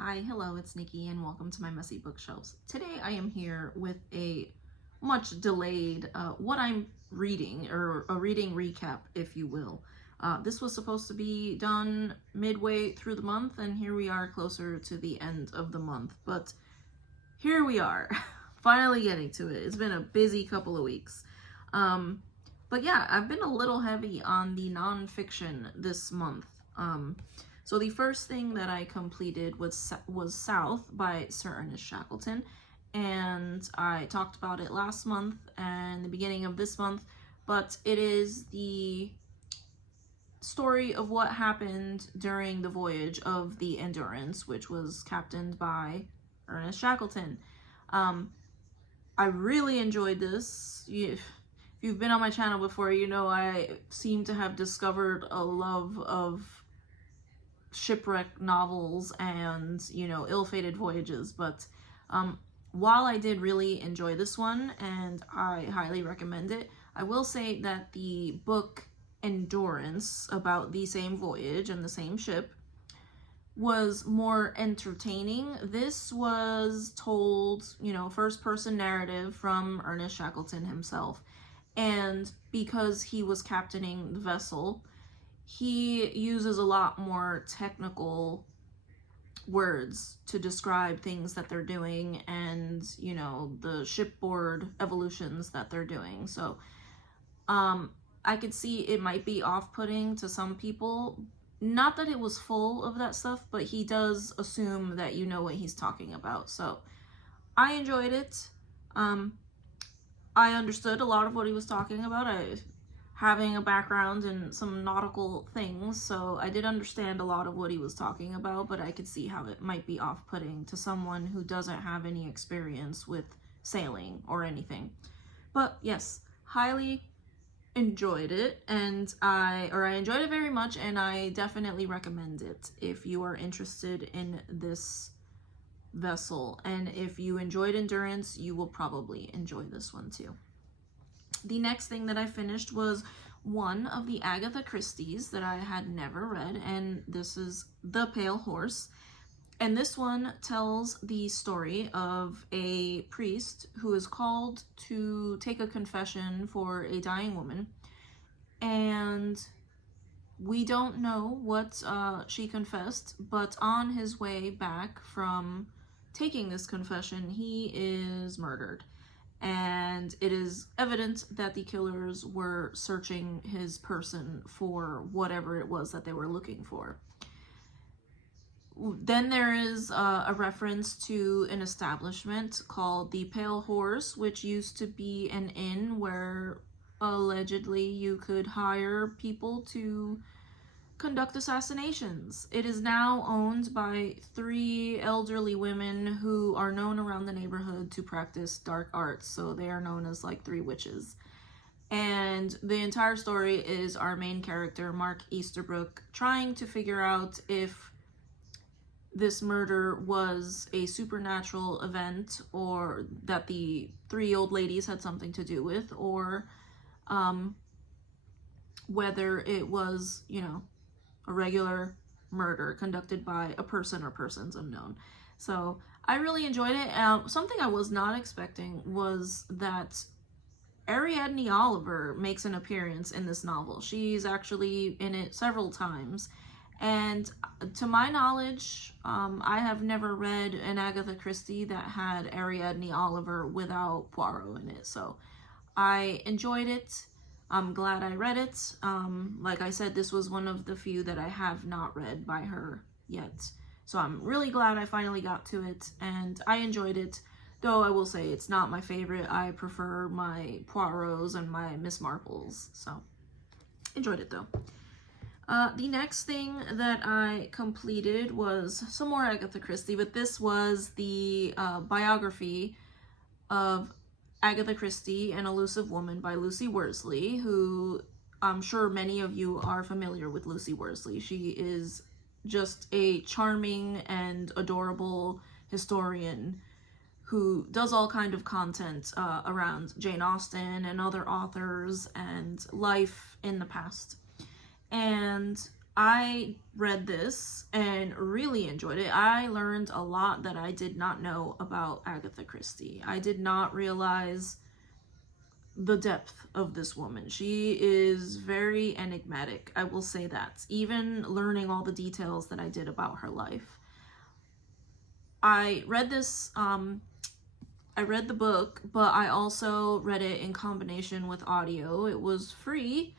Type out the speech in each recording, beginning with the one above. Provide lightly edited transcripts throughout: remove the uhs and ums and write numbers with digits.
Hi, hello, it's Nikki, and welcome to my messy bookshelves. Today I am here with a much delayed what I'm reading, or a reading recap, if you will. This was supposed to be done midway through the month, and here we are closer to the end of the month. But here we are, finally getting to it. It's been a busy couple of weeks. But yeah, I've been a little heavy on the nonfiction this month. So the first thing that I completed was South by Sir Ernest Shackleton, and I talked about it last month and the beginning of this month, but it is the story of what happened during the voyage of the Endurance, which was captained by Ernest Shackleton. I really enjoyed this. If you've been on my channel before, you know I seem to have discovered a love of shipwreck novels and, ill-fated voyages. But while I did really enjoy this one, and I highly recommend it, I will say that the book Endurance, about the same voyage and the same ship, was more entertaining. This was told, first person narrative from Ernest Shackleton himself. And because he was captaining the vessel, he uses a lot more technical words to describe things that they're doing and, the shipboard evolutions that they're doing. So, I could see it might be off-putting to some people. Not that it was full of that stuff, but he does assume that you know what he's talking about. So, I enjoyed it. I understood a lot of what he was talking about. Having a background in some nautical things, so I did understand a lot of what he was talking about, but I could see how it might be off-putting to someone who doesn't have any experience with sailing or anything. But yes, highly enjoyed it, and I enjoyed it very much, and I definitely recommend it if you are interested in this vessel. And if you enjoyed Endurance, you will probably enjoy this one too. The next thing that I finished was one of the Agatha Christie's that I had never read, and this is The Pale Horse. And this one tells the story of a priest who is called to take a confession for a dying woman. And we don't know what she confessed, but on his way back from taking this confession, he is murdered. And it is evident that the killers were searching his person for whatever it was that they were looking for. Then there is a reference to an establishment called the Pale Horse, which used to be an inn where allegedly you could hire people to conduct assassinations. It is now owned by 3 elderly women who are known around the neighborhood to practice dark arts, so they are known as like 3 witches. And the entire story is our main character, Mark Easterbrook, trying to figure out if this murder was a supernatural event, or that the 3 old ladies had something to do with, or whether it was, a regular murder conducted by a person or persons unknown. So I really enjoyed it. Something I was not expecting was that Ariadne Oliver makes an appearance in this novel. She's actually in it several times. And to my knowledge, I have never read an Agatha Christie that had Ariadne Oliver without Poirot in it. So I enjoyed it. I'm glad I read it. Like I said, this was one of the few that I have not read by her yet. So I'm really glad I finally got to it, and I enjoyed it. Though I will say it's not my favorite. I prefer my Poirots and my Miss Marples. So enjoyed it though. The next thing that I completed was some more Agatha Christie, but this was the biography of Agatha Christie, An Elusive Woman by Lucy Worsley, who I'm sure many of you are familiar with Lucy Worsley. She is just a charming and adorable historian who does all kind of content around Jane Austen and other authors and life in the past. And I read this and really enjoyed it. I learned a lot that I did not know about Agatha Christie. I did not realize the depth of this woman. She is very enigmatic, I will say that. Even learning all the details that I did about her life. I read this, I read the book, but I also read it in combination with audio. It was free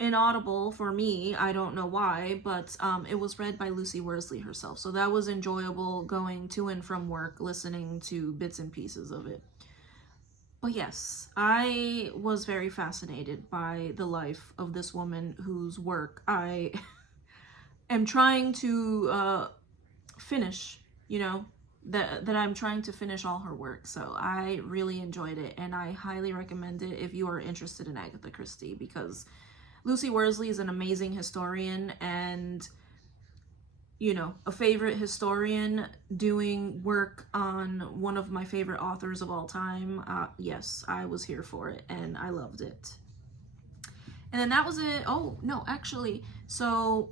in Audible for me. I don't know why, but it was read by Lucy Worsley herself. So that was enjoyable going to and from work, listening to bits and pieces of it. But yes, I was very fascinated by the life of this woman whose work I am trying to finish, you know, that I'm trying to finish all her work. So I really enjoyed it, and I highly recommend it if you are interested in Agatha Christie, because Lucy Worsley is an amazing historian, and, you know, a favorite historian doing work on one of my favorite authors of all time. Yes, I was here for it, and I loved it. And then that was it. Oh, no, actually, so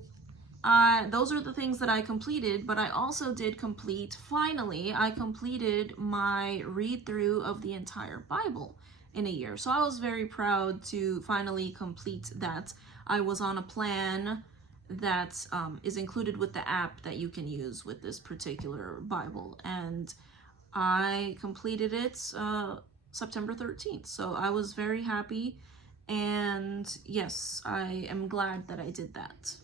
those are the things that I completed, but I also did complete, finally, I completed my read-through of the entire Bible in a year. So I was very proud to finally complete that. I was on a plan that is included with the app that you can use with this particular Bible, and I completed it September 13th. So I was very happy, and yes, I am glad that I did that.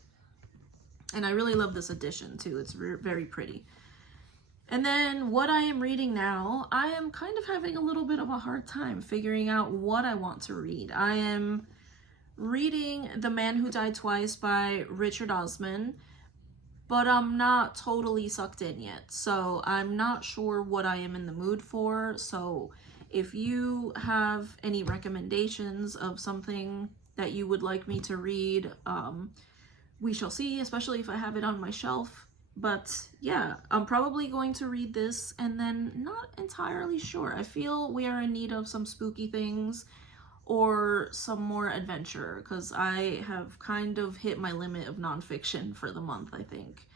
And I really love this edition too. It's very pretty. And then what I am reading now, I am kind of having a little bit of a hard time figuring out what I want to read. I am reading The Man Who Died Twice by Richard Osman, but I'm not totally sucked in yet. So I'm not sure what I am in the mood for. So if you have any recommendations of something that you would like me to read, we shall see, especially if I have it on my shelf. But yeah, I'm probably going to read this, and then not entirely sure. I feel we are in need of some spooky things or some more adventure, because I have kind of hit my limit of nonfiction for the month, I think.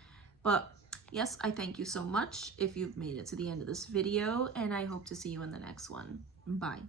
But yes, I thank you so much if you've made it to the end of this video, and I hope to see you in the next one. Bye.